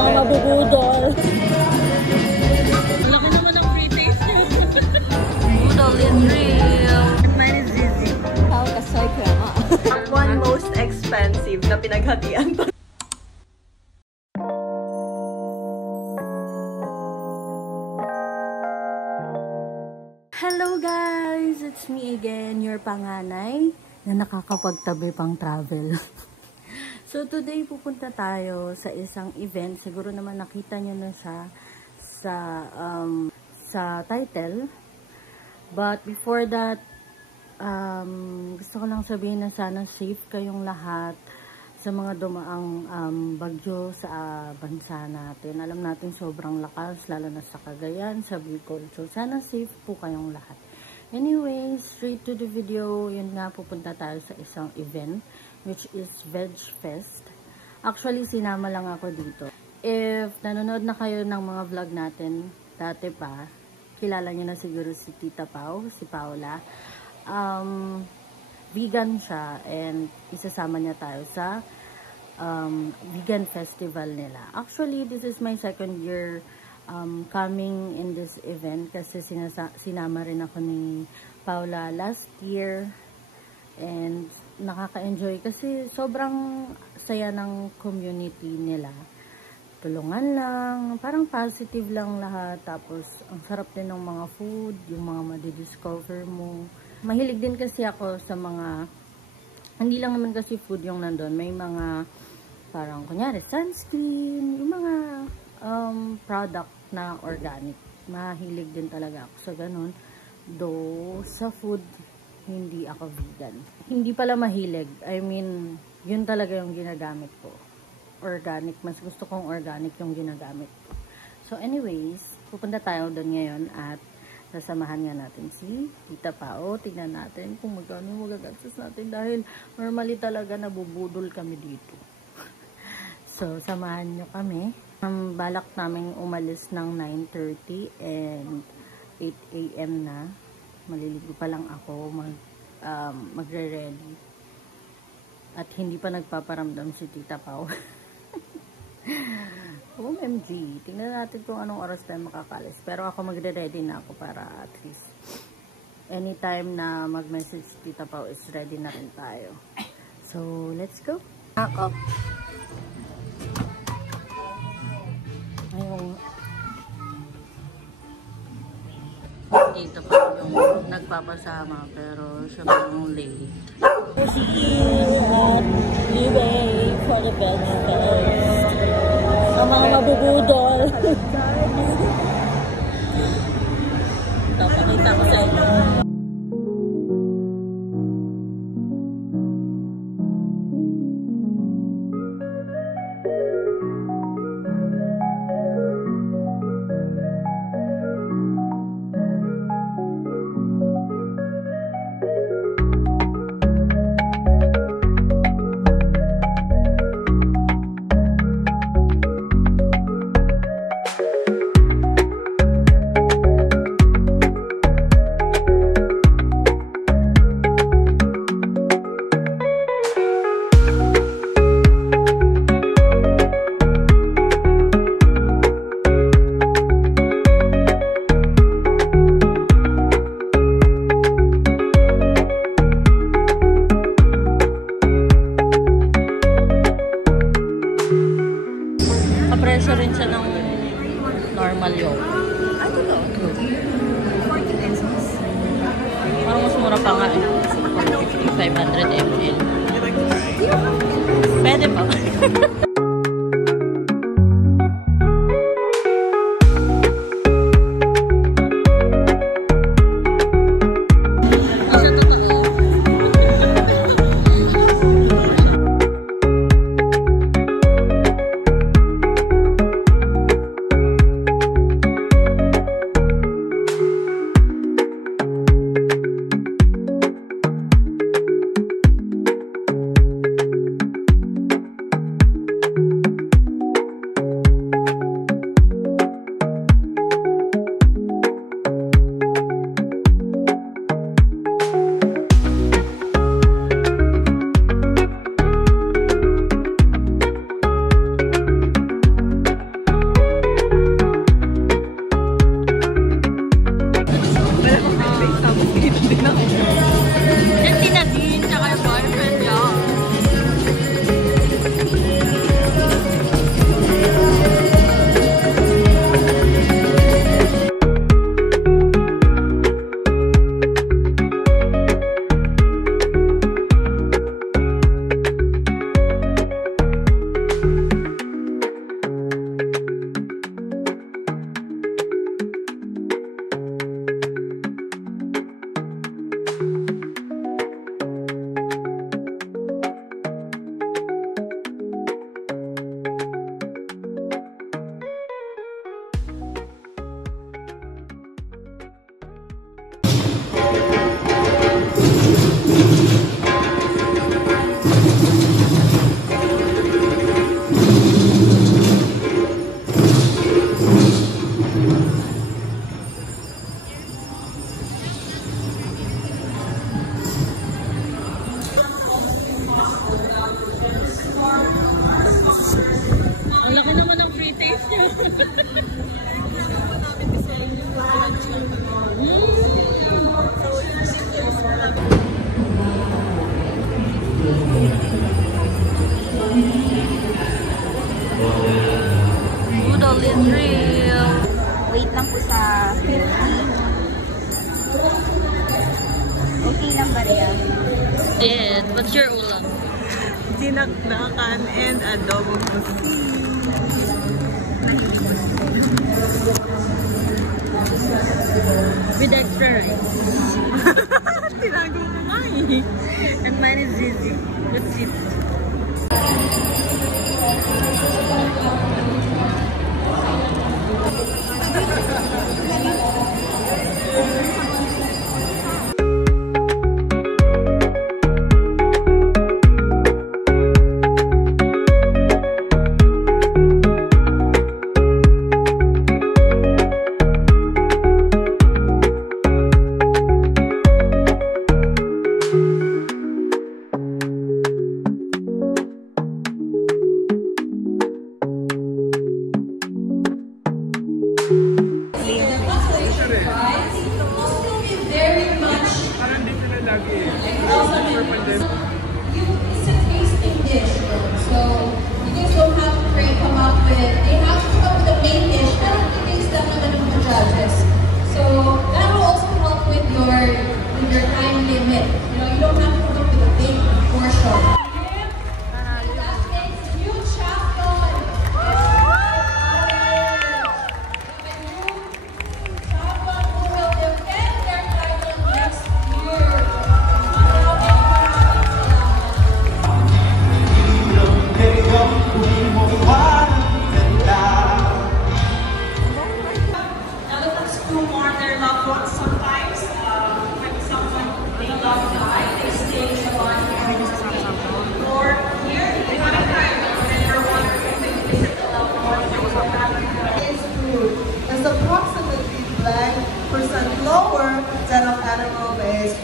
Mga mabubudol. Malaki naman ang free taste niya. Budol is real. Mine is easy. How kasoy krama. Ang one most expensive na pinaghatian pa. Hello guys! It's me again, your panganay na nakakapagtabi pang travel. So today pupunta tayo sa isang event. Siguro naman nakita nyo na siya sa title. But before that, gusto ko lang sabihin na sana safe kayong lahat sa mga dumaang bagyo sa bansa natin. Alam natin sobrang lakas, lalo na sa Cagayan, sa Bicol. So sana safe po kayong lahat. Anyway, straight to the video. Yun nga, pupunta tayo sa isang event, which is Veg Fest. Actually, sinama lang ako dito. If nanonood na kayo ng mga vlog natin, dati pa, kilala nyo na siguro si Tita Pau, si Paula. Vegan siya, and isasama niya tayo sa vegan festival nila. Actually, this is my second year coming in this event kasi sinama rin ako ni Paula last year, and nakaka-enjoy kasi sobrang saya ng community nila. Tulungan lang, parang positive lang lahat, tapos ang sarap din ng mga food, yung mga madidiscover mo. Mahilig din kasi ako sa mga, hindi lang naman kasi food yung nandun, may mga parang kunyari sunscreen, yung mga product na organic. Mahilig din talaga ako sa ganun. Though sa food, hindi ako vegan. Hindi pala mahilig, I mean, yun talaga yung ginagamit ko. Organic, mas gusto kong organic yung ginagamit ko. So anyways, pupunta tayo doon ngayon at sasamahan nga natin si Tita Pao. Tignan natin kung magkano magagastos natin dahil normally talaga nabubudol kami dito. So, samahan nyo kami. Balak namin umalis ng 9:30 and 8 AM na. Maliligo pa lang ako magre-ready. At hindi pa nagpaparamdam si Tita Pao. OMG, tingnan natin kung anong oras tayo makakalis. Pero ako magre-ready na ako para at least anytime na mag-message Tita Pao is ready na rin tayo. So, let's go. Ako. Ayun. Tita Pao yung nagpapasama pero siya pa yung late. We wait for the Veg Fest. Ang mga mabubudol. Papakita ko sa inyo. Presyo rin siya ng normal yun. Ano to? 40 pesos. Parang mas mura pa nga eh. 450, 500 ml. Pwede pa. Noodle is real. Wait lang po sa 50. Okay lang ba rin? And what's your ulam? Dinakdakan and adobo pusi. With extra rice. Tinago ko nga eh. And mine is Zizi. What's it?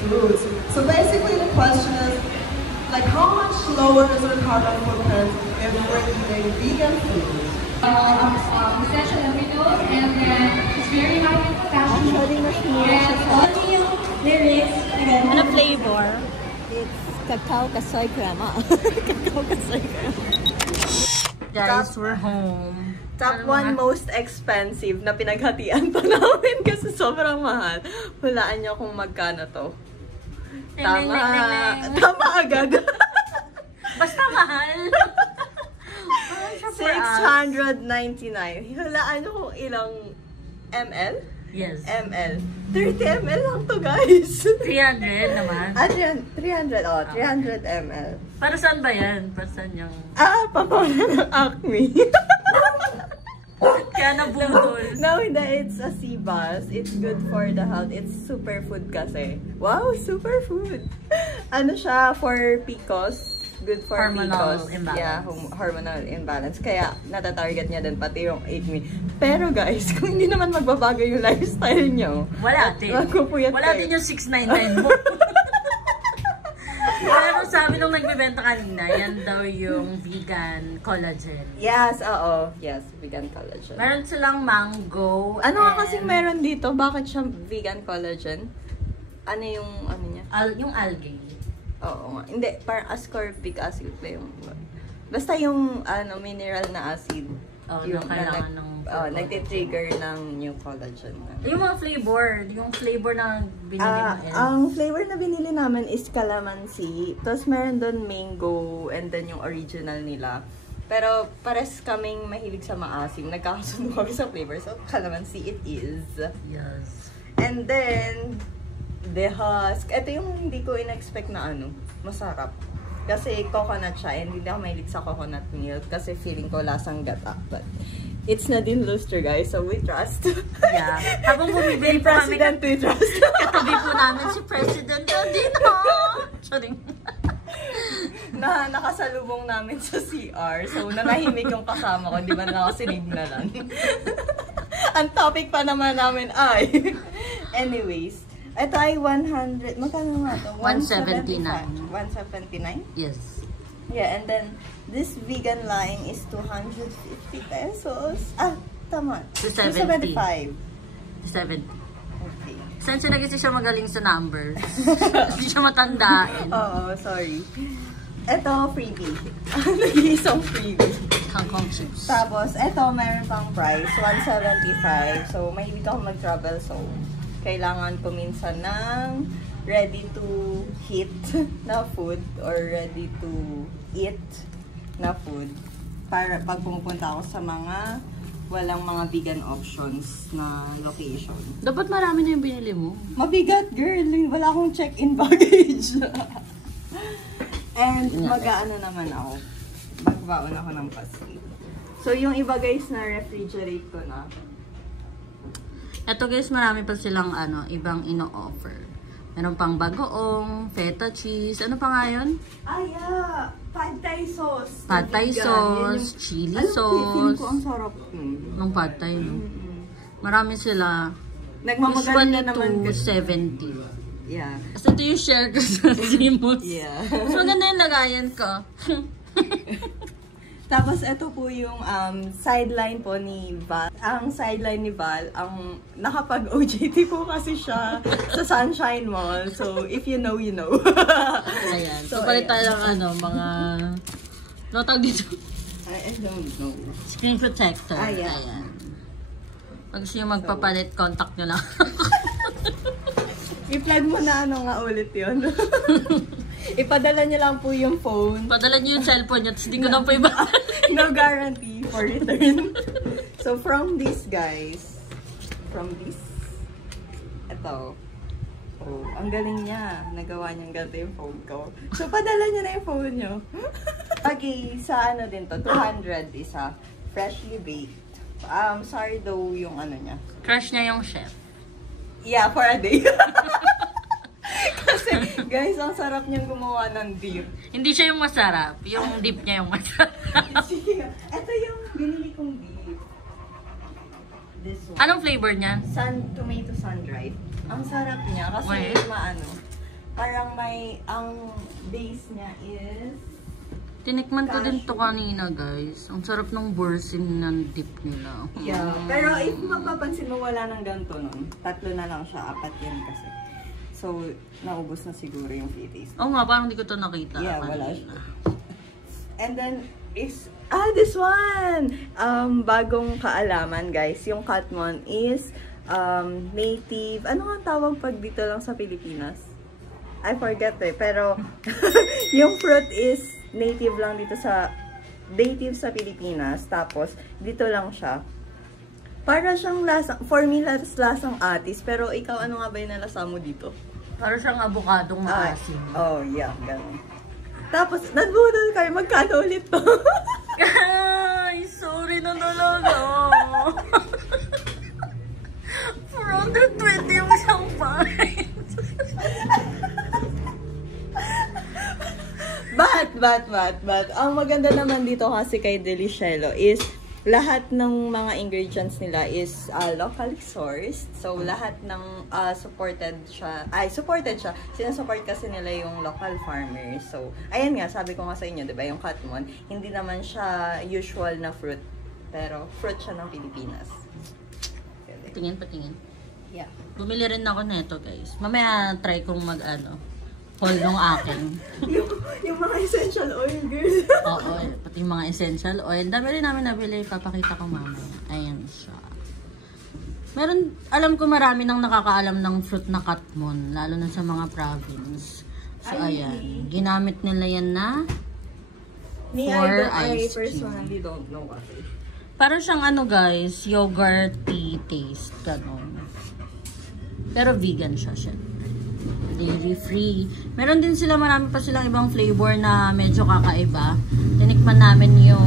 Fruits. So basically the question is, like, how much lower is our carbon footprint if we're eating vegan food? Essential amino, and then it's very high in potassium. And all the lyrics, again, Ano flavor? It's cacao kasoy crema. Cacao kasoy crema. Guys, we're home. Top 1 most expensive na pinaghatian pa namin kasi sobrang mahal. Hulaan niyo kung magkano to. Tama. Tama agad. Basta mahal. 699. Hulaan niyo kung ilang ml? Yes. ml. 30 ml lang to, guys. 300 naman. 300. Oh, 300 ml. Para saan ba yan? Para saan yung... Pampawala ng acne. Kaya nabudol. No, hindi. It's a sea bass. It's good for the health. It's superfood kasi. Wow, superfood. Ano siya? For PCOS. Good for hormonal PCOS. imbalance. Yeah, hormonal imbalance. Kaya natatarget niya din pati yung 8 Pero guys, kung hindi naman magbabago yung lifestyle nyo, wala din. Wala din yung 699 mo. Pero sabi nung nagbebenta kanina, yan daw yung vegan collagen. Yes, oo. Yes, vegan collagen. Meron silang mango. Ano nga kasing meron dito? Bakit siya vegan collagen? Ano yung ano niya? Yung algae. Oo nga. Hindi, parang ascorbic acid pa yung... Basta yung ano, mineral na acid. Yung kailangan ng... nagtitrigger ng new collagen. Yung mga flavor. Yung flavor na binili mo. Ang flavor na binili namin is calamansi. Tapos meron doon mango and then yung original nila. Pero pares kaming mahilig sa maasim. Nagkakasundo kami sa flavor. So, calamansi it is. Yes. And then, the husk. Ito yung hindi ko in-expect na ano, masarap. Kasi coconut siya and hindi ako mahilig sa coconut milk kasi feeling ko lasang gata. But it's Nadine Luster, guys, so we trust. Yeah. Habang bumibili po kami, President, we trust. katabi po namin si President Nadine. Sorry. Nakasalubong namin sa CR. So, nanahimik yung kasama ko. Di ba nakasinignalan? Ang topic pa naman namin ay... Anyways, ito ay 100... Magkano nga ito? 179. 179? Yes. Yeah, and then this vegan line is 250 pesos. tama. 270. 275. 70. Okay. Sensya na kasi siya magaling sa numbers. Hindi siya matandaan. Oo, sorry. Ito, freebie. Nag-iisang freebie. Kangkong chips. Tapos, ito, meron pang price, 175. So, mahilig ako mag-travel. So, kailangan ko minsan ng ready to heat na food or ready to eat na food para pag pumupunta ako sa mga walang mga vegan options na location. Dapat marami na yung binili mo. Mabigat, girl. Wala akong check-in baggage. And mag-aano naman ako. Magbaon ako ng pastil. So, yung iba guys na refrigerate ko na. Ito guys, marami pa silang ibang ino-offer. Meron pang bagoong, feta cheese. Ano pa nga yun? Yeah. Pad thai sauce. Pad thai sauce, chili sauce. Alam ko, ang sarap. Nung pad thai, no? Marami sila. Nagmamagal na naman kasi. 70. Yeah. Kasi ito yung share ko sa Simos. Yeah. Mas maganda yung lagayan ko. Tapos, ito po yung sideline po ni Val. Ang sideline ni Val, nakapag-OJT po kasi siya sa Sunshine Mall. So, if you know, you know. Ayan. So, palit tayo ng mga... Ano tawag dito? I don't know. Screen protector. Yeah. Ayan. Pag gusto nyo magpapalit, contact nyo lang. I-plug mo na nga ulit yun. Ipadala niyo lang po yung phone. Padala nyo yung cellphone nyo, tapos hindi ko na po iba. No guarantee for return. So, from this, guys. From this. Ito. Oh, ang galing niya. Nagawa niyang ganito yung phone ko. So, padala niyo na yung phone niyo. Okay, sa din to. 200 isa. Freshly baked. Sorry daw yung niya. Crush niya yung chef. Yeah, for a day. Kasi, guys, ang sarap niyang gumawa ng dip. Hindi siya yung masarap. Yung dip niya yung masarap. Sige, ito yung binili kong dip. This one. Anong flavor niya? Tomato sun-dried. Ang sarap niya kasi parang ang base niya is... Tinikman ko din to kanina, guys. Ang sarap ng bursin ng dip nila. Yeah. Pero if mapapansin mo, wala nang ganito nun. 3 na lang siya. 4 yan kasi. So, naubos na siguro yung taste. Oo nga, parang hindi ko to nakita. Yeah, wala siya. And then, this one! Bagong kaalaman, guys. Yung Katmon is native. Ano nga tawag pag dito lang sa Pilipinas? I forget pero yung fruit is native lang dito sa Pilipinas. Tapos, dito lang siya. Para siyang lasang, for me, lasang atis. Pero ikaw, ano nga ba yung nalasa mo dito? Para siyang abukadong maasim. Oh, yeah, ganun. Tapos, nadbudol kayo. Magkano ulit to? Ay, sorry na talaga. 420 yung isang pint. But, ang maganda naman dito kasi kay Delicielo is lahat ng mga ingredients nila is locally sourced. So, lahat ng supported siya. Sinusupport kasi nila yung local farmers. So, ayan nga, sabi ko nga sa inyo, diba, yung Katmon, hindi naman siya usual na fruit. Pero, fruit siya ng Pilipinas. Patingin. Yeah. Bumili rin ako nito, guys. Mamaya try kong haul nung akin. yung mga essential oil, girl. Oo, pati yung mga essential oil. Dami rin namin nabili. Papakita ko mamaya. Ayan siya. Alam ko marami nang nakakaalam ng fruit na Katmon. Lalo na sa mga province. So, ayan. Ginamit nila yan na I personally don't know kasi. Parang siyang guys, yogurty taste. Ganon. Pero vegan siya. Dairy free. Meron din sila, marami pa silang ibang flavor na medyo kakaiba. Tinikman namin yung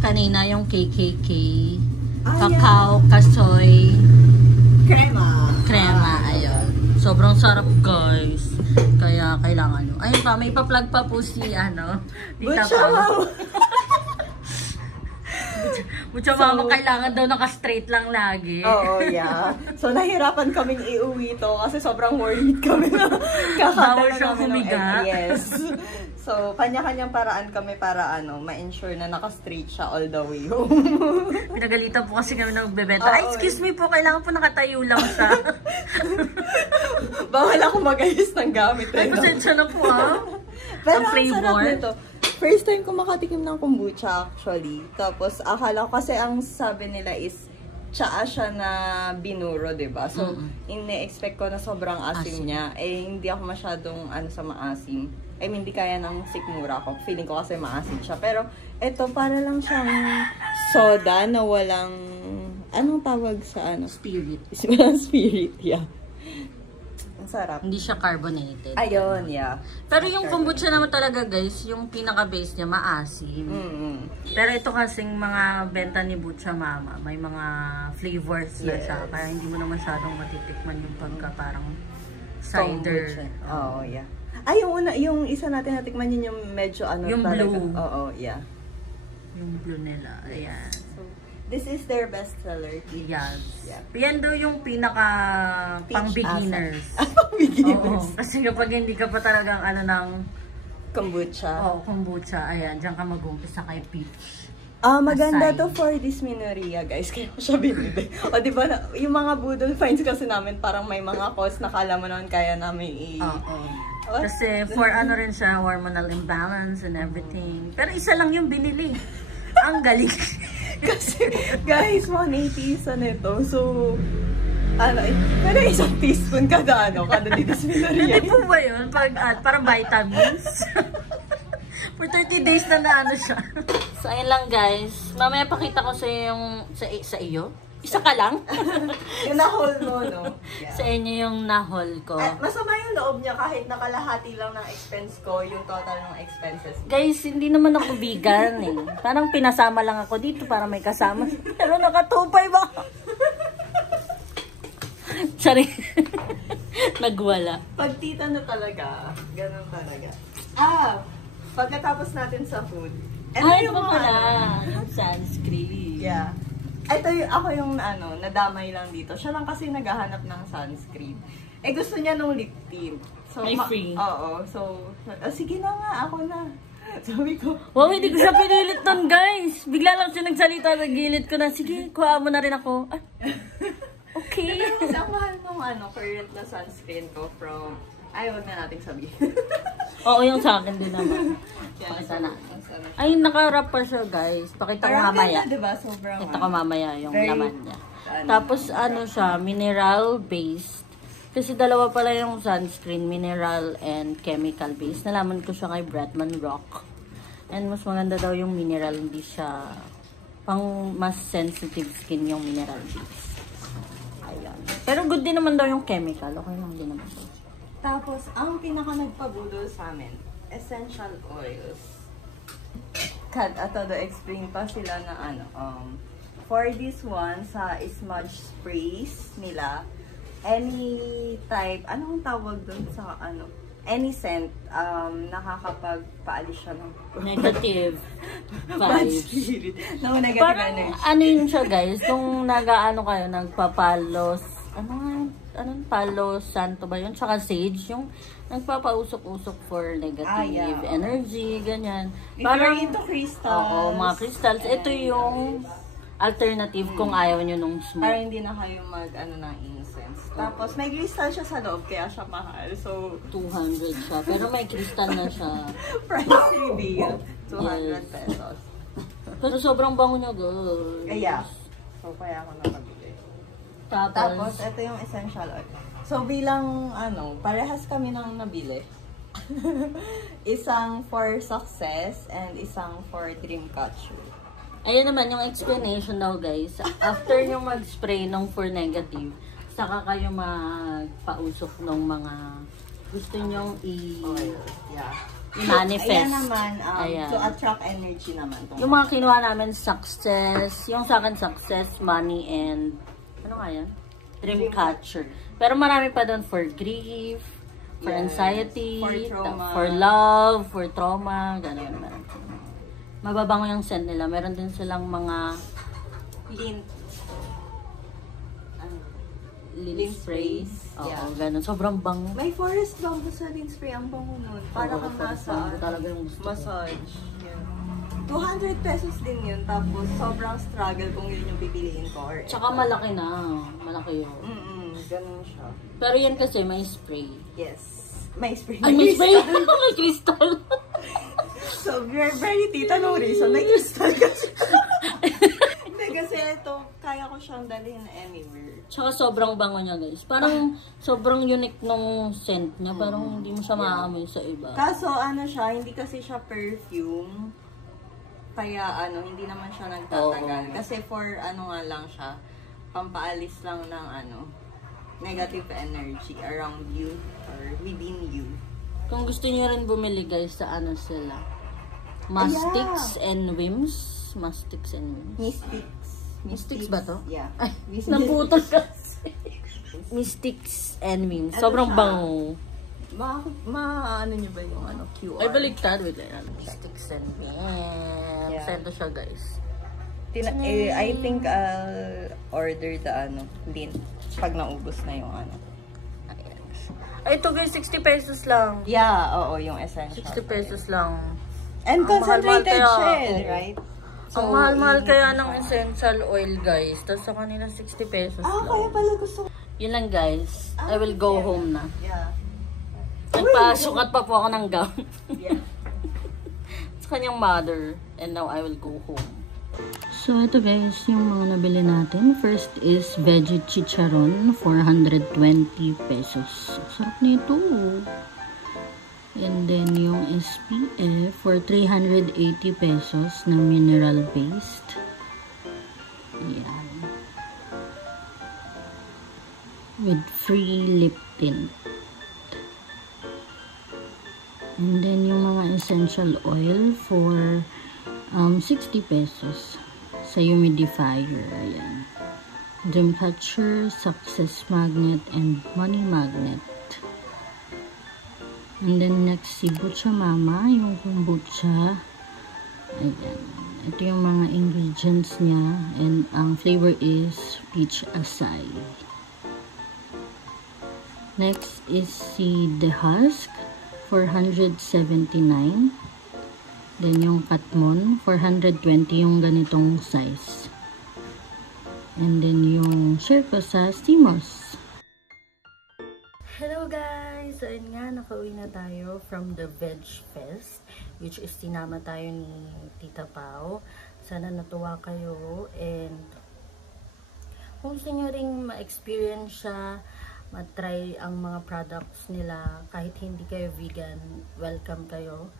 kanina, yung KKK. Cacao, kasoy. Crema, ayun. Sobrang sarap, guys. Kaya kailangan nyo. Ayun pa, may pa-plug pa po si, Tita Pao. Butya mama, kailangan daw naka-straight lang lagi. Oo, yeah. So, nahirapan kaming iuwi to kasi sobrang worried kami na kakadala siyang namin ng humiga. Yes. So, kanya-kanyang paraan kami para ma-ensure na naka-straight siya all the way home. Pinagalitan po kasi kami ng bebenta. Ay, excuse me po, kailangan po nakatayo lang siya. Bawal ako mag-ayos ng gamit. Ay, pasensya na po Pero ang flavor. sarap nito. First time ko makatikim ng kombucha actually. Tapos akala ko kasi ang sabi nila is tsaa siya na binuro, diba? So, ine-expect ko na sobrang asim niya. Eh, hindi ako masyadong sa maasim. I mean, hindi kaya ng sikmura ko. Feeling ko kasi maasim siya. Pero, eto, para lang siyang soda na walang, anong tawag sa Spirit. Walang spirit, yeah. Ang sarap. Hindi siya carbonated. Ayun, yeah. Pero yung kombucha naman talaga, guys, yung pinaka-base niya, maasim. Pero ito kasing mga benta ni Butcha Mama, may mga flavors na siya. Kaya hindi mo na masyadong matitikman yung pagka parang cider. Oo, yeah. Ay, yung isa natin natikman yun yung medyo yung talaga. blue. Oo, yeah. Yung blue nila. Ayan. So, this is their bestseller. Yes. Yeah. Yan daw yung pinaka pang beginners. Pang beginners. Oo. Kasi kapag hindi ka pa talagang ng Kombucha. kombucha, ayan, diyan ka mag-umpisa kay peach. Maganda Aside. to for this Minoria, guys. Kaya ko siya binili. O, di ba, yung mga budol finds kasi namin, parang may mga cause na kala mo naman kaya namin Kasi for rin siya, hormonal imbalance and everything. Pero isa lang yung binili. Ang galing. Kasi, guys, 180 isa nito. So, pero isang teaspoon kada dito sa Minoria. Hindi po ba yun? Parang vitamins. For 30 days na siya. So, ayun lang guys. Mamaya pakita ko sa yung sa iyo. Isa ka lang? Yung na-haul mo, no? Yeah. Sa inyo yung na-haul ko. Masama yung loob niya kahit nakalahati lang ng expense ko, yung total ng expenses. Guys, hindi naman ako vegan eh. Parang pinasama lang ako dito para may kasama. Pero nakatupay ba? Sorry. Nagwala. Pag tita na talaga, ganun talaga. Pagkatapos natin sa food. Ay, ito pala. Sunscreen. Yeah. Ito ako yung nadamay lang dito. Siya lang kasi naghahanap ng sunscreen. Eh gusto niya nung lip tint. So, Ay, free. Oo. So, sige na nga, ako na. Sabi ko. Wow, hindi ko siya pinilit nun, guys. Bigla lang siya nagsalita, nagilid ko na. Sige, kuha mo na rin ako. Ah, okay. Kasi ang mahal nung current na sunscreen ko from... Ay, wag na nating sabihin. Oo, yung sa akin din naman. Yeah, Pakita na. sarap. Ay, naka-wrap pa siya, guys. Pakita ko mamaya. Ganda, diba? Sobrang Pakita ko mamaya yung very, laman niya. Tapos, siya, mineral-based. Kasi dalawa pala yung sunscreen, mineral and chemical-based. Nalaman ko siya kay Bretman Rock. And mas maganda daw yung mineral, hindi siya pang mas sensitive skin yung mineral-based. Ayan. Pero good din naman daw yung chemical. Okay lang din naman daw. Tapos, ang pinaka nagpabudol sa amin, essential oils. Explain pa sila na for this one, sa smudge sprays nila, any type, anong tawag dun sa any scent, nakakapagpaalis siya ng Negative bad vibes. spirit. No, negative Parang energy. yun siya guys, nung kayo, nagpapalos, palo santo ba yun? Tsaka sage, yung nagpapausok-usok for negative energy, ganyan. Parang into crystals. Oo, mga crystals. Ito yung alternative kung ayaw nyo nung Para smoke. hindi na kayo ng incense. Tapos, may crystal siya sa loob, kaya siya mahal. So, 200 siya. Pero may crystal na siya. price reveal, 200 pesos. Pero sobrang bango niya, girl. Kaya, so kaya ako nakabili. Tapos, Tapos, ito yung essential oil. So, bilang, parehas kami nang nabili. Isang for success and isang for dreamcatcher. ayun naman yung explanation daw guys. After nyo mag-spray ng for negative, saka kayo magpausok ng mga gusto nyong i-manifest. Ayan naman, Ayan. to attract energy naman. Yung mga kinuha namin, success. Yung sa akin, success, money, and ano nga yan? Dreamcatcher. Pero marami pa doon for grief, for anxiety, for trauma, for love, for trauma, gano'n. Mababango yung scent nila. Meron din silang mga lint. lin spray. Oo, Yeah. ganun. Sobrang bango. May forest bamboo sa lin spray. Ang bango nun. Para kang nasa talaga yung gusto ko. massage. Yan. 200 pesos din yun. Tapos sobrang struggle kung yun yung pipiliin ko. Or Tsaka malaki na. Malaki yun. Ganun siya. Pero yan kasi may spray. Yes. May spray. Ay, may spray! May crystal! So, very tita, no reason. May crystal kasi. Hindi, kasi ito, kaya ko siyang dalhin anywhere. Tsaka sobrang bango niya, guys. Parang sobrang unique nung scent niya. Parang hindi mo siya maaamoy sa iba. Kaso, ano siya, hindi kasi siya perfume. Kaya, hindi naman siya nagtatagal. Kasi for, nga lang siya, pampaalis lang ng, negative energy around you or within you. Kung gusto niyo rin bumili, guys, sa sila. Mastics and Wims. Mastics and Wims. Mystics ba to? Yeah. Ay, naputol kasi. Mystics and Wims. Sobrang bango. Ano nyo ba yung QR? Ay, baliktad. Wait lang. Mystics and Wims. Yeah. Sento siya, guys. I think I'll order the lint pag naubos na yung Ayan. Ay, ito guys, 60 pesos lang. Yeah, oo, yung essential. 60 pesos lang. And Ang mahal-mahal concentrated kaya, siya, oo. right? Ang mahal-mahal kaya ng essential oil, guys. Tapos sa kanila, 60 pesos lang. Kaya pala gusto ko. Yun lang, guys. I will go home na. Yeah. Nagpasukat pa po ako ng gown. Yeah. Sa kanyang mother. And now, I will go home. So, ito guys, yung mga nabili natin. First is veggie chicharon, 420 pesos. Sarap nito. And then, yung SPF for 380 pesos na mineral based. Ayan. With free lip tint. And then, yung mga essential oil for 60 pesos sa humidifier. Ayan. Dreamcatcher, Success Magnet, and Money Magnet. And then next, si Bucha Mama, yung kombucha. Ayan. Ito yung mga ingredients niya. And ang flavor is peach acai. Next is si The Husk, 479. Then, yung Katmon, 420 yung ganitong size. And then, yung Sherpa sa Simos. Hello guys! So, yun nga, nakauwi na tayo from the Veg Fest, which is sinama tayo ni Tita Pao. Sana natuwa kayo. And, kung gusto nyo rin ma-experience siya, matry ang mga products nila, kahit hindi kayo vegan, welcome kayo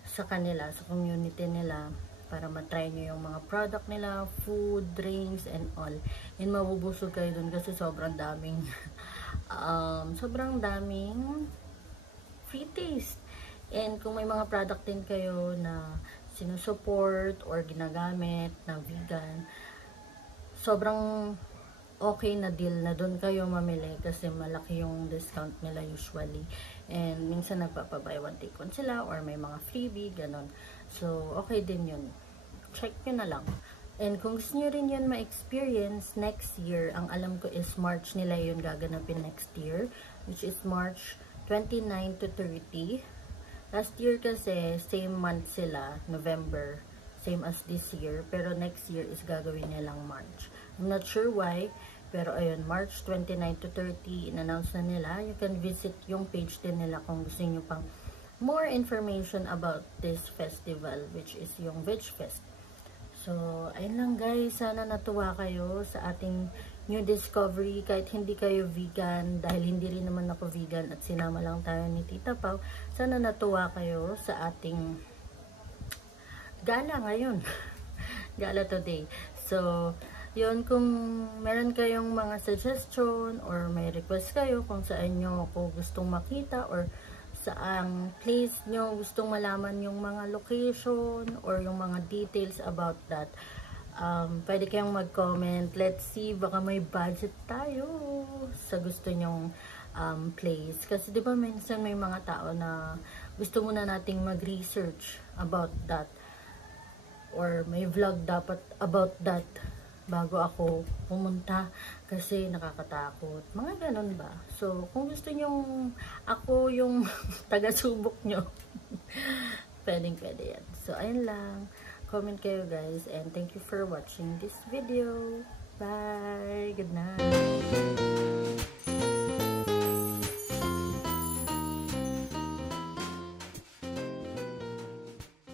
sa kanila, sa community nila, para matry nyo yung mga product nila, food, drinks, and all. And mabubusog kayo dun kasi sobrang daming free taste. And kung may mga product din kayo na sinusupport or ginagamit na vegan, sobrang okay na deal na doon kayo mamili kasi malaki yung discount nila usually. And minsan nagpapabuy one take one sila or may mga freebie, ganon. So, okay din yun. Check nyo na lang. And kung gusto nyo rin yun ma-experience next year, ang alam ko is March nila yun gaganapin next year, which is March 29 to 30. Last year kasi, same month sila, November, same as this year, pero next year is gagawin nilang March. I'm not sure why, pero ayun, March 29 to 30, in-announce na nila. You can visit yung page din nila kung gusto nyo pang more information about this festival, which is yung Veg Fest. So, ayun lang guys, sana natuwa kayo sa ating new discovery, kahit hindi kayo vegan, dahil hindi rin naman ako vegan at sinama lang tayo ni Tita Pao. Sana natuwa kayo sa ating gala ngayon. Gala today. So, yun, kung meron kayong mga suggestion or may request kayo kung saan nyo ako gustong makita or saang place nyo gustong malaman yung mga location or yung mga details about that, pwede kayong mag-comment. Let's see, baka may budget tayo sa gusto nyong place. Kasi diba minsan may mga tao na gusto muna nating mag-research about that or may vlog dapat about that bago ako pumunta kasi nakakatakot. Mga ganun ba? So, kung gusto nyo ako yung taga-subok nyo, pwede yan. So, ayun lang. Comment kayo guys and thank you for watching this video. Bye! Good night!